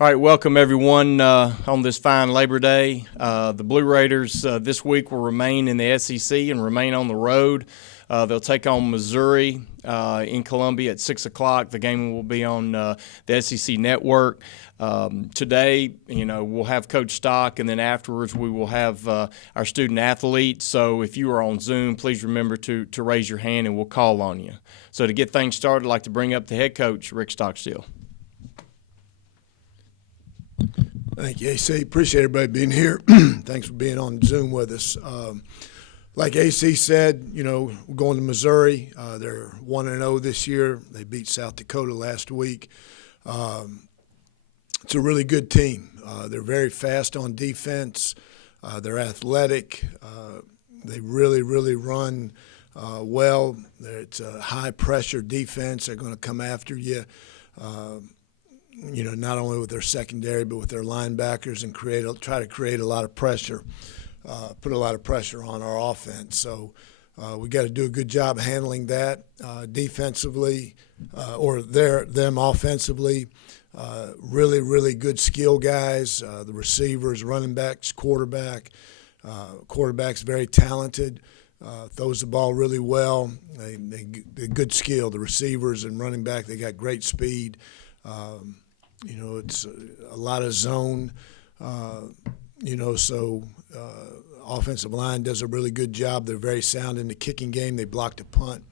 All right, welcome everyone on this fine Labor Day. The Blue Raiders this week will remain in the SEC and remain on the road. They'll take on Missouri in Columbia at 6 o'clock. The game will be on the SEC Network. Today, we'll have Coach Stock, and then afterwards we will have our student athletes. So if you are on Zoom, please remember to raise your hand and we'll call on you. So to get things started, I'd like to bring up the head coach, Rick Stockstill. Thank you, AC. Appreciate everybody being here. Thanks for being on Zoom with us. Like AC said, we're going to Missouri. They're 1-0 this year. They beat South Dakota last week. It's a really good team. They're very fast on defense. They're athletic. They really, really run well. It's a high-pressure defense. They're going to come after you. Not only with their secondary but with their linebackers and try to create a lot of pressure, put a lot of pressure on our offense. So we got to do a good job handling that defensively, or them offensively. Really, really good skill guys. The receivers, running backs, quarterback. Quarterback's very talented. Throws the ball really well. They're good skill. The receivers and running back, they got great speed. It's a lot of zone, so offensive line does a really good job. They're very sound in the kicking game. They blocked a punt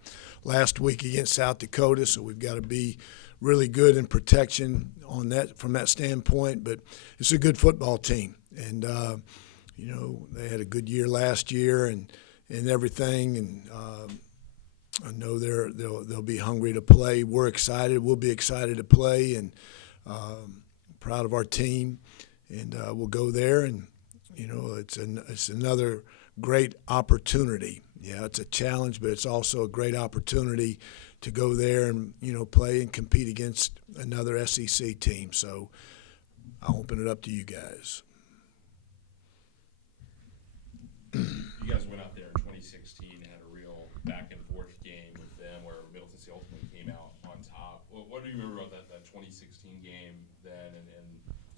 last week against South Dakota, so we've got to be really good in protection on that from that standpoint. But it's a good football team, and they had a good year last year and everything, and I know they'll be hungry to play. We're excited. We'll be excited to play, and proud of our team. And we'll go there, and it's another great opportunity. Yeah, it's a challenge, but it's also a great opportunity to go there and play and compete against another SEC team. So I'll open it up to you guys. You guys went out there in 2016 and had a real back-and-forth game with them where Middle Tennessee ultimately came out on top. What do you remember about that 2016 game then and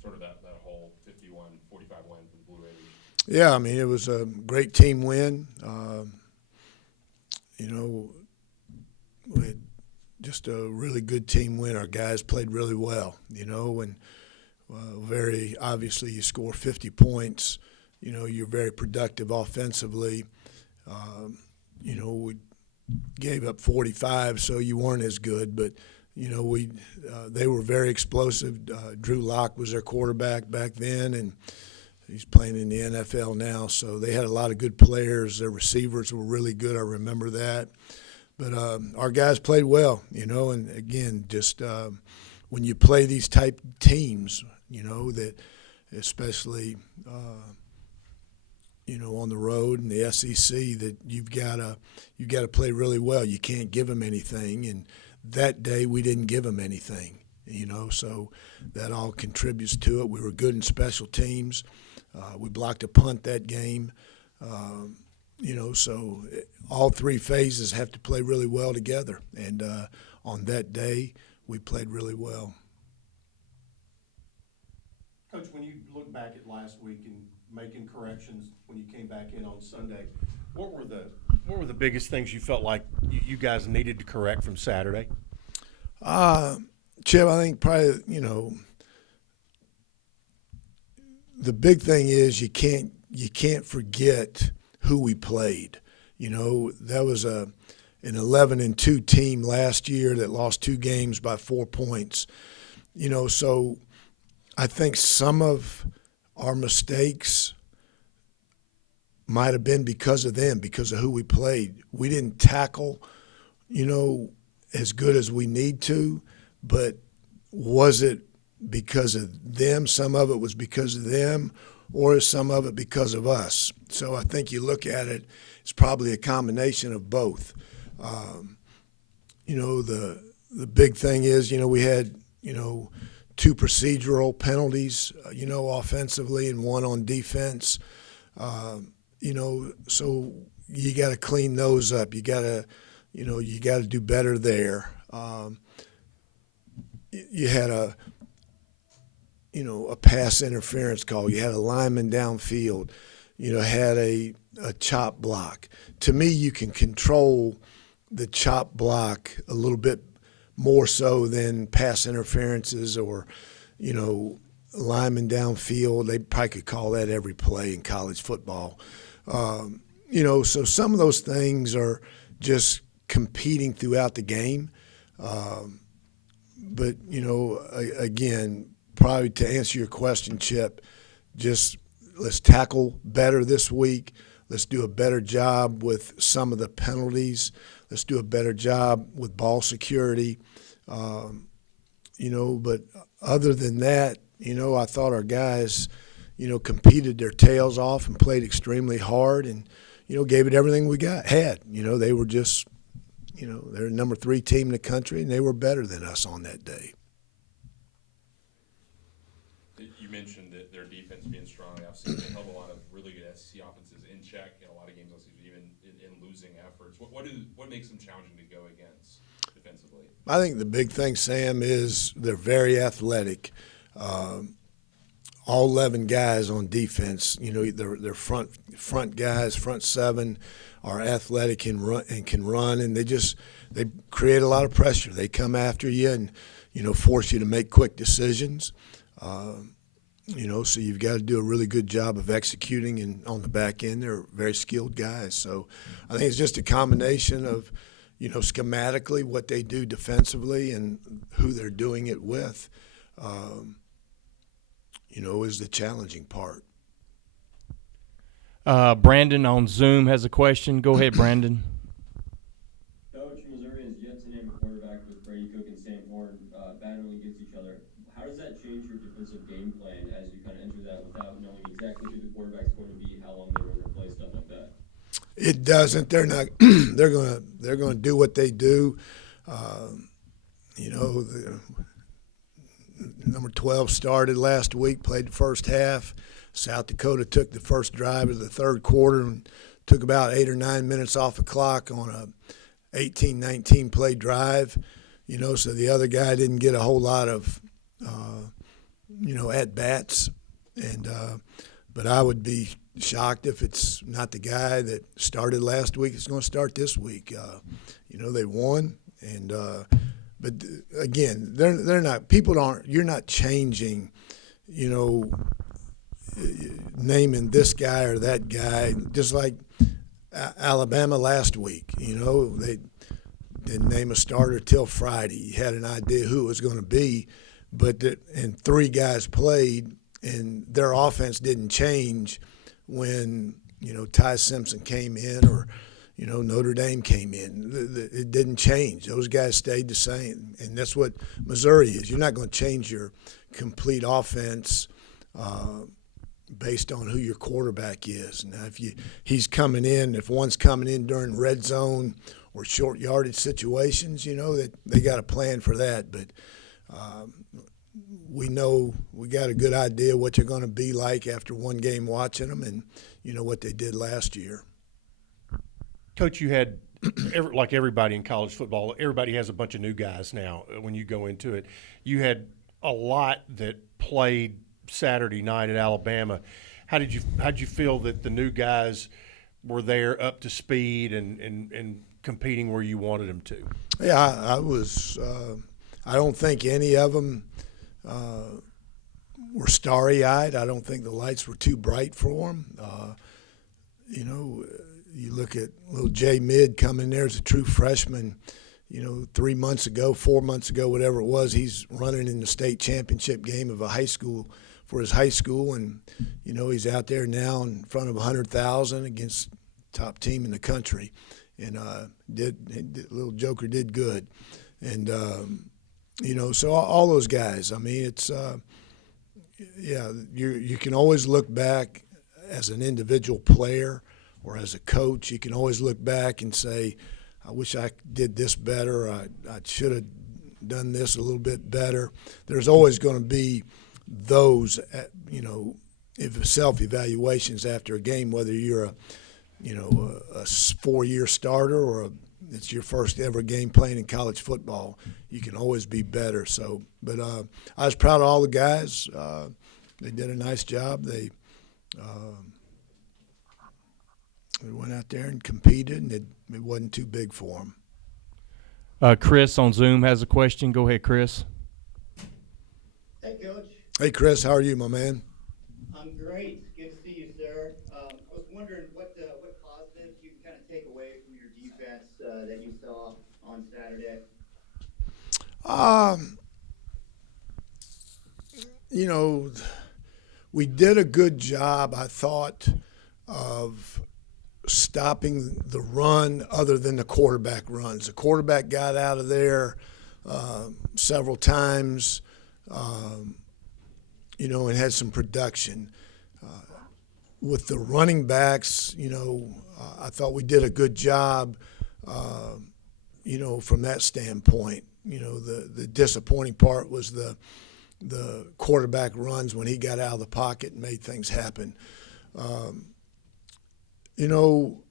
sort of that whole 51-45 win for the Blue Raiders? Yeah, I mean, it was a great team win. We had just a really good team win. Our guys played really well, and very obviously you score 50 points. You're very productive offensively. We gave up 45, so you weren't as good. But, they were very explosive. Drew Lock was their quarterback back then, and he's playing in the NFL now. So they had a lot of good players. Their receivers were really good. I remember that. But our guys played well, and, again, just when you play these type teams, that especially on the road in the SEC, that you've got to play really well. You can't give them anything, and that day we didn't give them anything. So that all contributes to it. We were good in special teams. We blocked a punt that game. So all three phases have to play really well together, and on that day we played really well. Coach, when you look back at last week and making corrections when you came back in on Sunday, what were the biggest things you felt like you guys needed to correct from Saturday? Chip, I think probably the big thing is you can't forget who we played. That was an 11-2 team last year that lost 2 games by 4 points. So I think some of our mistakes might have been because of them, because of who we played. We didn't tackle, as good as we need to, but was it because of them? Some of it was because of them, or is some of it because of us? So I think you look at it, it's probably a combination of both. The big thing is, we had, 2 procedural penalties, offensively, and 1 on defense. So you got to clean those up. You got to do better there. You had a pass interference call. You had a lineman downfield. Had a chop block. To me, you can control the chop block a little bit more so than pass interferences or, lineman downfield. They probably could call that every play in college football. So some of those things are just competing throughout the game. But, again, probably to answer your question, Chip, just let's tackle better this week. Let's do a better job with some of the penalties. Let's do a better job with ball security. But other than that, I thought our guys, competed their tails off and played extremely hard and, gave it everything we had. They were just, they're the number 3 team in the country, and they were better than us on that day. You mentioned that their defense being strong. Obviously, they held a lot of really good SEC offenses in check in a lot of games, even in losing efforts. What makes them challenging to go against defensively? I think the big thing, Sam, is they're very athletic. All 11 guys on defense, they're front guys, front 7 are athletic and can run, and they create a lot of pressure. They come after you and force you to make quick decisions. So you've got to do a really good job of executing, and on the back end, they're very skilled guys. So I think it's just a combination of, schematically what they do defensively and who they're doing it with, is the challenging part. Brandon on Zoom has a question. Go ahead, Brandon. Coach, Missouri has yet to name a quarterback with Brady Cook and Sam Horn battling against each other. How does that change your defensive game plan as you kind of enter that without knowing exactly who the quarterback's going to be, how long they're going to play, stuff like that? It doesn't. They're not. They're gonna do what they do. The number 12 started last week, played the first half. South Dakota took the first drive of the third quarter and took about 8 or 9 minutes off the clock on a 18-19 play drive. So the other guy didn't get a whole lot of at bats, but I would be shocked if it's not the guy that started last week is going to start this week. They won, and but again, they're not. People aren't. You're not changing. Naming this guy or that guy, just like Alabama last week. They didn't name a starter till Friday. You had an idea who it was going to be, and 3 guys played, and their offense didn't change when Ty Simpson came in or Notre Dame came in. It didn't change. Those guys stayed the same, and that's what Missouri is. You're not going to change your complete offense based on who your quarterback is. Now, he's coming in, if one's coming in during red zone or short yardage situations, that they got a plan for that. But we know we got a good idea what they're going to be like after one game watching them, and what they did last year. Coach, you had like everybody in college football, everybody has a bunch of new guys now when you go into it. You had a lot that played Saturday night at Alabama. How did you feel that the new guys were there up to speed and competing where you wanted them to? Yeah, I was. I don't think any of them were starry-eyed. I don't think the lights were too bright for them. You look at little Jay Mid coming there as a true freshman. 3 months ago, 4 months ago, whatever it was, he's running in the state championship game of a high school for his high school, and he's out there now in front of 100,000 against top team in the country, and little Joker did good, and so all those guys. I mean, it's you can always look back as an individual player or as a coach. You can always look back and say, I wish I did this better. I should have done this a little bit better. There's always going to be those, self-evaluations after a game, whether you're a 4-year starter or a it's your first ever game playing in college football. You can always be better. So, but I was proud of all the guys. They did a nice job. They went out there and competed, and it wasn't too big for them. Chris on Zoom has a question. Go ahead, Chris. Hey, Coach. Hey, Chris, how are you, my man? I'm great. Good to see you, sir. I was wondering what positives you can kind of take away from your defense that you saw on Saturday. You know, we did a good job, I thought, of stopping the run other than the quarterback runs. The quarterback got out of there several times, you know, and had some production. With the running backs, you know, I thought we did a good job, you know, from that standpoint. You know, the disappointing part was the quarterback runs when he got out of the pocket and made things happen. You know,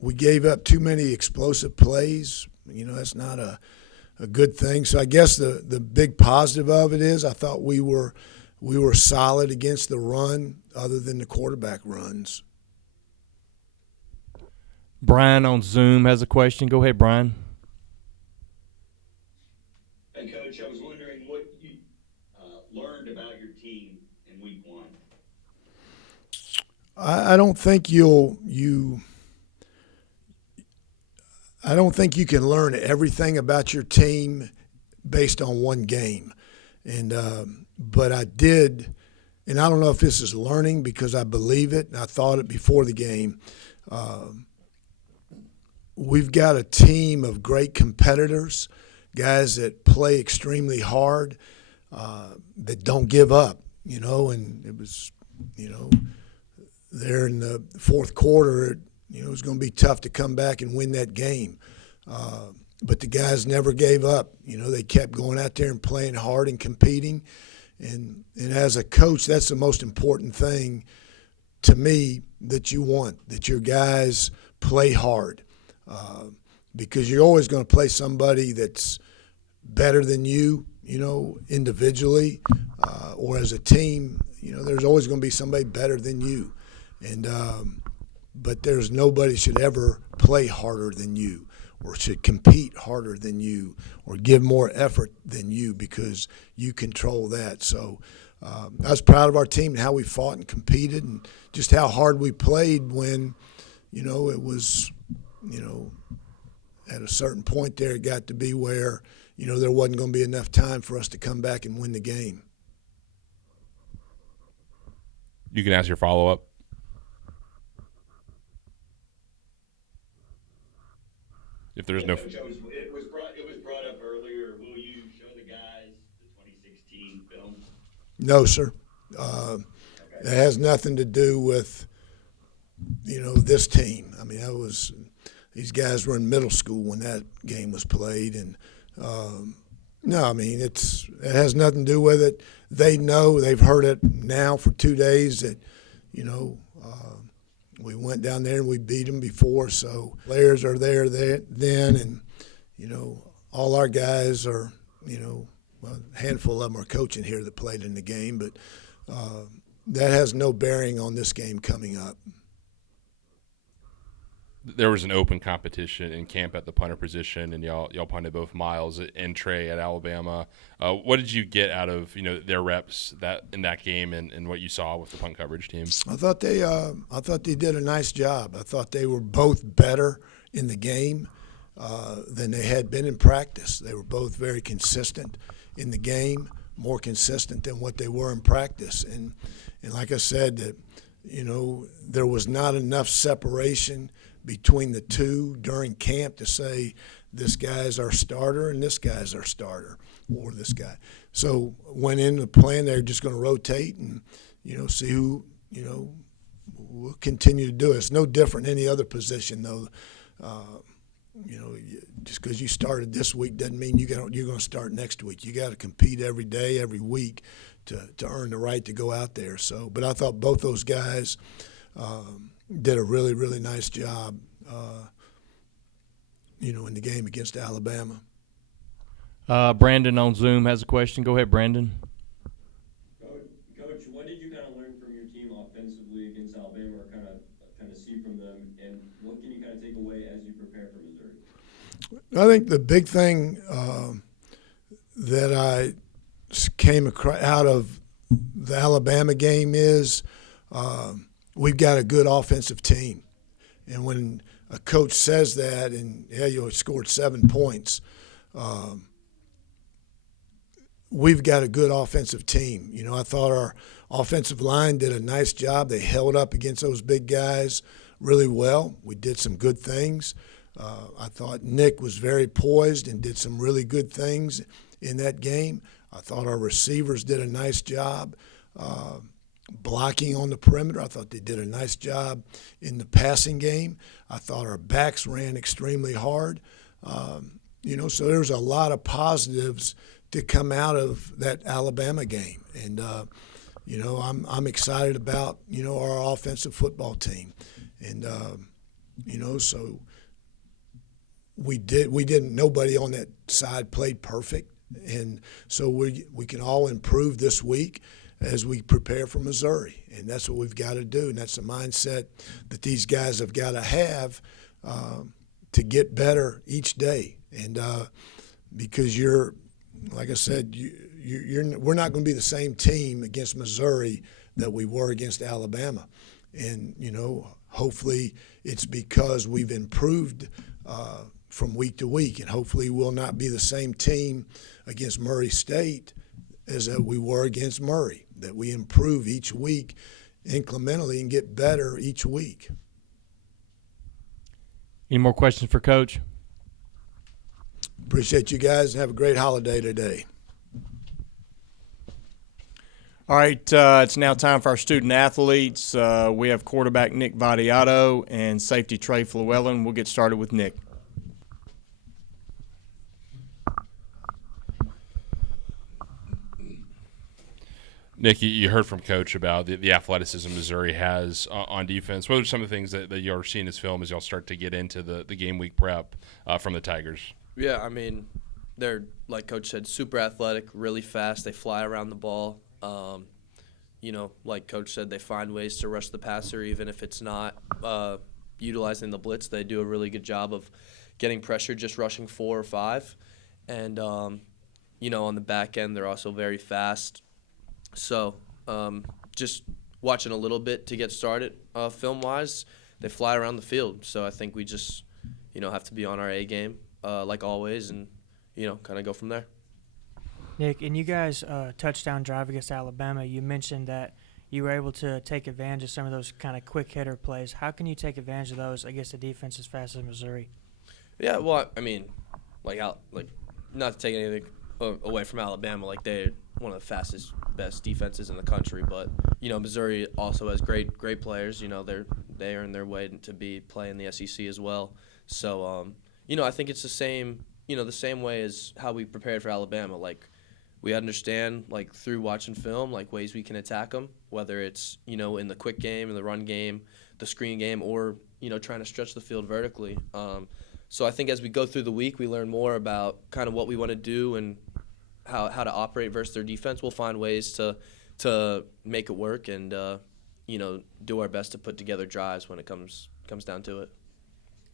we gave up too many explosive plays. You know, that's not a good thing. So I guess the big positive of it is I thought we were solid against the run other than the quarterback runs. Brian on Zoom has a question. Go ahead, Brian. Hey, Coach, I was wondering what you learned about your team in week one. I don't think I don't think you can learn everything about your team based on one game. And but I did, and I don't know if this is learning because I believe it, and I thought it before the game. We've got a team of great competitors, guys that play extremely hard, that don't give up, you know, and it was, you know, there in the fourth quarter, you know, it was going to be tough to come back and win that game. But the guys never gave up. You know, they kept going out there and playing hard and competing. And as a coach, that's the most important thing to me that you want, that your guys play hard. Because you're always going to play somebody that's better than you, you know, individually or as a team. You know, there's always going to be somebody better than you. And but there's nobody should ever play harder than you or should compete harder than you or give more effort than you because you control that. So I was proud of our team and how we fought and competed and just how hard we played when, you know, it was, you know, at a certain point there it got to be where, you know, there wasn't going to be enough time for us to come back and win the game. You can ask your follow-up. If there's no. Coach, it was brought up earlier. Will you show the guys the 2016 film? No, sir. It has nothing to do with, you know, this team. I mean, these guys were in middle school when that game was played, and no, I mean it has nothing to do with it. They know, they've heard it now for 2 days that, you know, we went down there and we beat them before, so players are there then, and, you know, all our guys are, you know, well, a handful of them are coaching here that played in the game, but that has no bearing on this game coming up. There was an open competition in camp at the punter position, and y'all punted both Miles and Trey at Alabama. What did you get out of, you know, their reps in that game and what you saw with the punt coverage team? I thought they did a nice job. I thought they were both better in the game than they had been in practice. They were both very consistent in the game, more consistent than what they were in practice. And like I said, that, you know, there was not enough separation between the two during camp to say this guy's our starter and this guy's our starter or this guy. So went in the plan, they're just going to rotate and, you know, see who, you know, will continue to do it. It's no different than any other position, though. You know, just because you started this week doesn't mean you're going to start next week. You got to compete every day, every week to earn the right to go out there. So, but I thought both those guys did a really, really nice job, in the game against Alabama. Brandon on Zoom has a question. Go ahead, Brandon. Coach, what did you kind of learn from your team offensively against Alabama, or kind of see from them, and what can you kind of take away as you prepare for Missouri? I think the big thing that I came out of the Alabama game is we've got a good offensive team. And when a coach says that, and you scored 7 points, we've got a good offensive team. I thought our offensive line did a nice job. They held up against those big guys really well. We did some good things. I thought Nick was very poised and did some really good things in that game. I thought our receivers did a nice job blocking on the perimeter. I thought they did a nice job in the passing game. I thought our backs ran extremely hard. So there's a lot of positives to come out of that Alabama game. And, I'm excited about, our offensive football team. And, so nobody on that side played perfect. And so we can all improve this week as we prepare for Missouri. And that's what we've got to do. And that's the mindset that these guys have got to have to get better each day. And because like I said, we're not going to be the same team against Missouri that we were against Alabama. And, hopefully it's because we've improved from week to week. And hopefully we'll not be the same team against Murray State as we were against Murray, that we improve each week incrementally and get better each week. Any more questions for Coach? Appreciate you guys and have a great holiday today. All right, it's now time for our student athletes. We have quarterback Nick Vadiato and safety Trey Llewellyn. We'll get started with Nick. Nick, you heard from Coach about the athleticism Missouri has on defense. What are some of the things that you're seeing as film as y'all start to get into the game week prep from the Tigers? Yeah, I mean, they're, like Coach said, super athletic, really fast. They fly around the ball. Like Coach said, they find ways to rush the passer even if it's not utilizing the blitz. They do a really good job of getting pressure, just rushing 4 or 5. And, on the back end, they're also very fast. So just watching a little bit to get started film-wise, they fly around the field. So I think we just, have to be on our A game like always and, kind of go from there. Nick, and you guys touchdown drive against Alabama, you mentioned that you were able to take advantage of some of those kind of quick hitter plays. How can you take advantage of those against a defense as fast as Missouri? Yeah, well, I mean, not to take anything away from Alabama, they're one of the fastest, best defenses in the country. But Missouri also has great players. They earn their way to be playing the SEC as well. So I think it's the same way as how we prepared for Alabama. We understand through watching film ways we can attack them, whether it's in the quick game, in the run game, the screen game, or trying to stretch the field vertically. So I think as we go through the week, we learn more about kind of what we want to do and how to operate versus their defense. We'll find ways to make it work and do our best to put together drives when it comes down to it.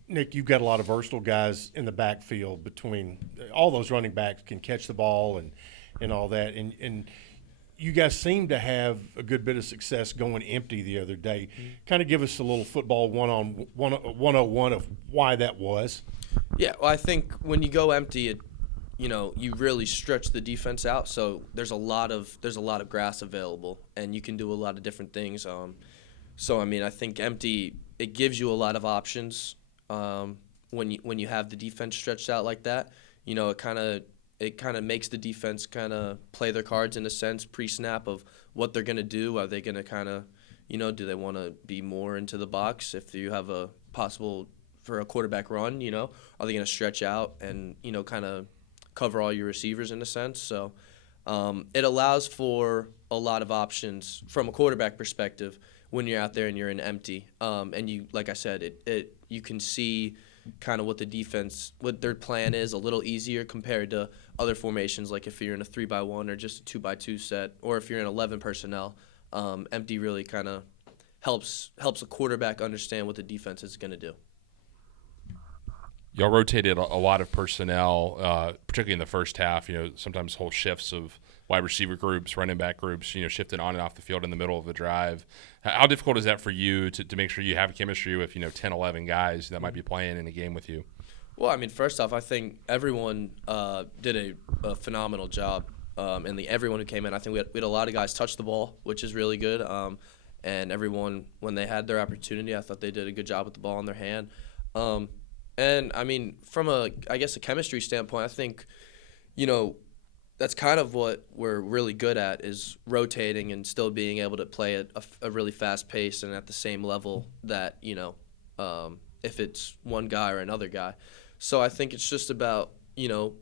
Nick, you've got a lot of versatile guys in the backfield between all those running backs can catch the ball and all that. And you guys seem to have a good bit of success going empty the other day. Mm-hmm. Kind of give us a little football 101 of why that was. Yeah, well, I think when you go empty, you really stretch the defense out. So there's a lot of grass available, and you can do a lot of different things. So I mean, I think empty, it gives you a lot of options. When you have the defense stretched out like that, it kind of makes the defense kind of play their cards in a sense pre-snap of what they're going to do. Are they going to kind of, do they want to be more into the box if you have a possible for a quarterback run, are they going to stretch out and, kind of cover all your receivers in a sense. So it allows for a lot of options from a quarterback perspective when you're out there and you're in empty. And you, like I said, you can see kind of what their plan is a little easier compared to other formations, like if you're in a 3-by-1 or just a 2-by-2 set, or if you're in 11 personnel. Empty really kind of helps a quarterback understand what the defense is going to do. Y'all rotated a lot of personnel, particularly in the first half. Sometimes whole shifts of wide receiver groups, running back groups, shifted on and off the field in the middle of the drive. How difficult is that for you to make sure you have chemistry with 10, 11 guys that might be playing in a game with you? Well, I mean, first off, I think everyone did a phenomenal job. And everyone who came in, I think we had a lot of guys touch the ball, which is really good. And everyone, when they had their opportunity, I thought they did a good job with the ball in their hand. And I mean, from a chemistry standpoint, I think, that's kind of what we're really good at, is rotating and still being able to play at a really fast pace and at the same level that, if it's one guy or another guy. So I think it's just about,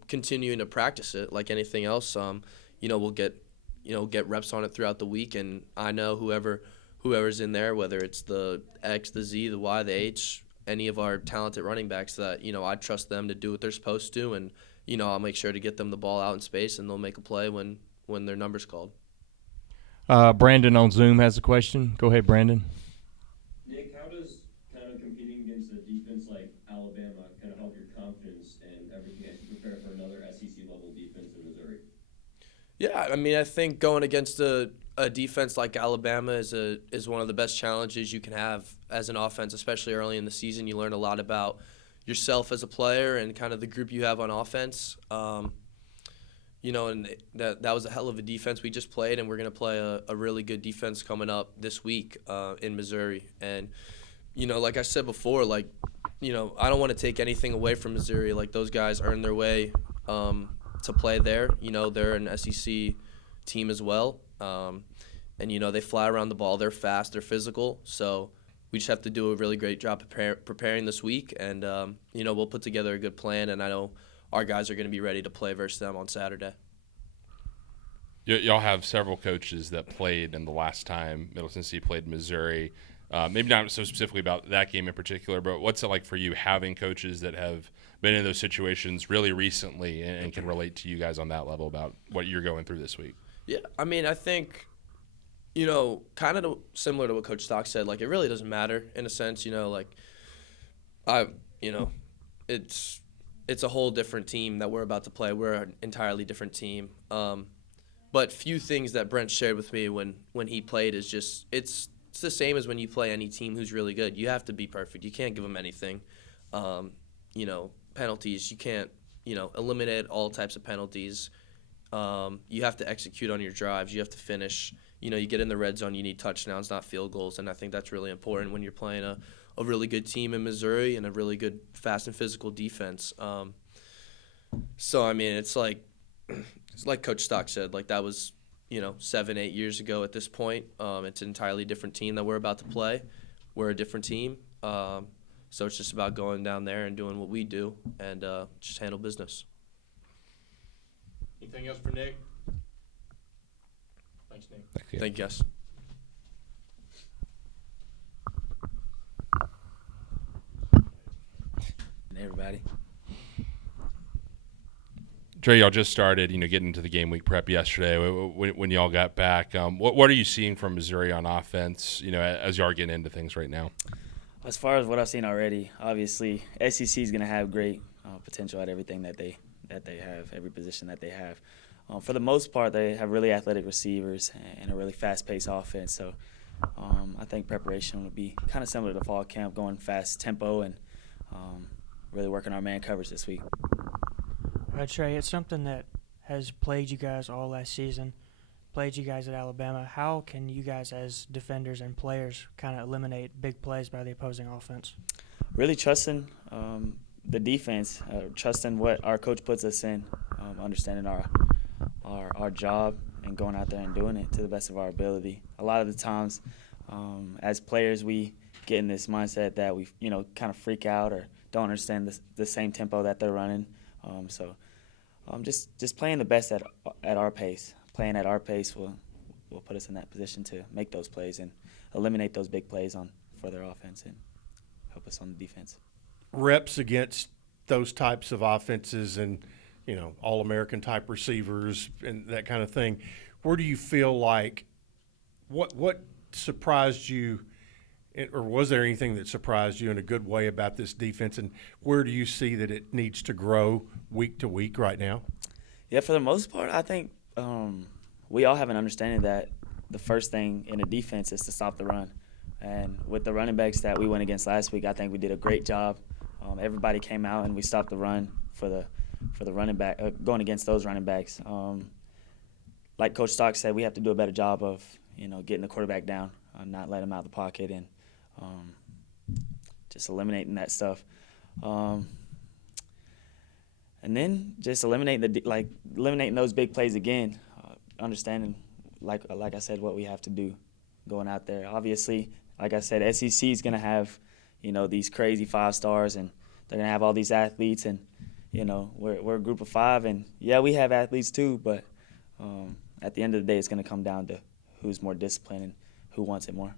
continuing to practice it like anything else. We'll get reps on it throughout the week, and I know whoever's in there, whether it's the X, the Z, the Y, the H, any of our talented running backs, that I trust them to do what they're supposed to, and I'll make sure to get them the ball out in space, and they'll make a play when their number's called. Brandon on Zoom has a question. Go ahead, Brandon. Nick, how does kind of competing against a defense like Alabama kind of help your confidence and everything as you prepare for another SEC level defense in Missouri? Yeah, I mean, I think going against a defense like Alabama is one of the best challenges you can have as an offense, especially early in the season. You learn a lot about yourself as a player and kind of the group you have on offense. And that was a hell of a defense we just played, and we're going to play a really good defense coming up this week in Missouri. And, like I said before, I don't want to take anything away from Missouri. Like, those guys earned their way to play there. They're an SEC team as well. And, they fly around the ball. They're fast. They're physical. So we just have to do a really great job preparing this week. And, we'll put together a good plan. And I know our guys are going to be ready to play versus them on Saturday. Y'all have several coaches that played in the last time Middle Tennessee played Missouri. Maybe not so specifically about that game in particular, but what's it like for you having coaches that have been in those situations really recently and can relate to you guys on that level about what you're going through this week? Yeah, I mean, I think, kind of similar to what Coach Stock said, it really doesn't matter in a sense, it's a whole different team that we're about to play. We're an entirely different team. But few things that Brent shared with me when he played is just, it's the same as when you play any team who's really good. You have to be perfect. You can't give them anything. Penalties, you can't, eliminate all types of penalties. You have to execute on your drives. You have to finish. You get in the red zone, you need touchdowns, not field goals. And I think that's really important when you're playing a really good team in Missouri and a really good fast and physical defense. So, I mean, it's like Coach Stock said, that was, 7-8 years ago at this point. It's an entirely different team that we're about to play. We're a different team. So it's just about going down there and doing what we do and just handle business. Anything else for Nick? Thanks, Nick. Thank you, guys. Hey, everybody. Dre, y'all just started, getting into the game week prep yesterday when y'all got back. What are you seeing from Missouri on offense, as y'all are getting into things right now? As far as what I've seen already, obviously SEC is going to have great potential at everything that they have, every position that they have. For the most part, they have really athletic receivers and a really fast-paced offense. So I think preparation will be kind of similar to fall camp, going fast tempo and really working our man coverage this week. Trey, it's something that has plagued you guys all last season, plagued you guys at Alabama. How can you guys as defenders and players kind of eliminate big plays by the opposing offense? Really trusting the defense, trusting what our coach puts us in, understanding our job and going out there and doing it to the best of our ability. A lot of the times as players we get in this mindset that we kind of freak out or don't understand the same tempo that they're running. Just playing the best at our pace. Playing at our pace will will put us in that position to make those plays and eliminate those big plays for their offense and help us on the defense. Reps against those types of offenses and, All-American type receivers and that kind of thing, where do you feel like what surprised you, or was there anything that surprised you in a good way about this defense, and where do you see that it needs to grow week to week right now? Yeah, for the most part, I think we all have an understanding that the first thing in a defense is to stop the run. And with the running backs that we went against last week, I think we did a great job. Everybody came out and we stopped the run for the running back, going against those running backs. Like Coach Stock said, we have to do a better job of getting the quarterback down, not letting him out of the pocket, and just eliminating that stuff. And then just eliminating those big plays again, understanding, like I said, what we have to do going out there. Obviously, like I said, SEC is going to have, these crazy 5-stars, and they're going to have all these athletes, and, we're a group of 5, and, yeah, we have athletes too, but at the end of the day, it's going to come down to who's more disciplined and who wants it more.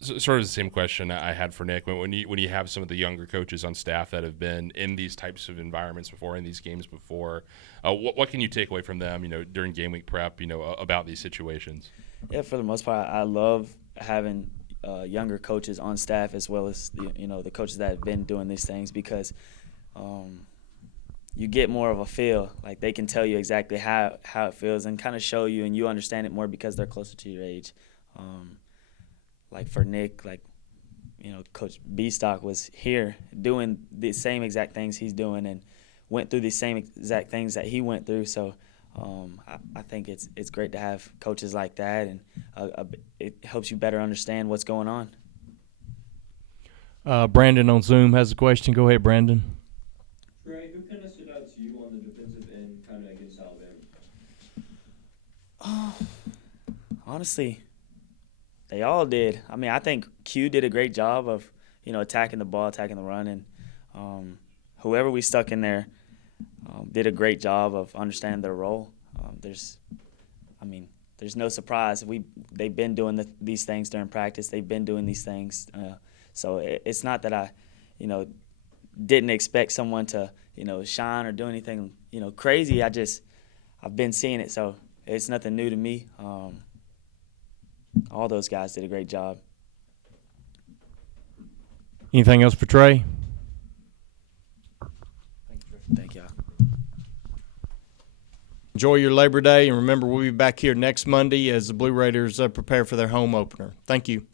So, sort of the same question I had for Nick. When you have some of the younger coaches on staff that have been in these types of environments before, in these games before, what can you take away from them, during game week prep, about these situations? Yeah, for the most part, I love having younger coaches on staff as well as the coaches that have been doing these things, because you get more of a feel. Like, they can tell you exactly how it feels and kind of show you, and you understand it more because they're closer to your age. Like for Nick, Coach B-Stock was here doing the same exact things he's doing and went through the same exact things that he went through. So I think it's great to have coaches like that, and it helps you better understand what's going on. Brandon on Zoom has a question. Go ahead, Brandon. Trey, who kind of stood out to you on the defensive end kind of against Alabama? Honestly, they all did. I mean, I think Q did a great job of, attacking the ball, attacking the run, and whoever we stuck in there did a great job of understanding their role. There's no surprise. They've been doing these things during practice. They've been doing these things. So it's not that I, didn't expect someone to, shine or do anything, crazy. I've been seeing it, so it's nothing new to me. All those guys did a great job. Anything else for Trey? Thank y'all. Enjoy your Labor Day, and remember, we'll be back here next Monday as the Blue Raiders prepare for their home opener. Thank you.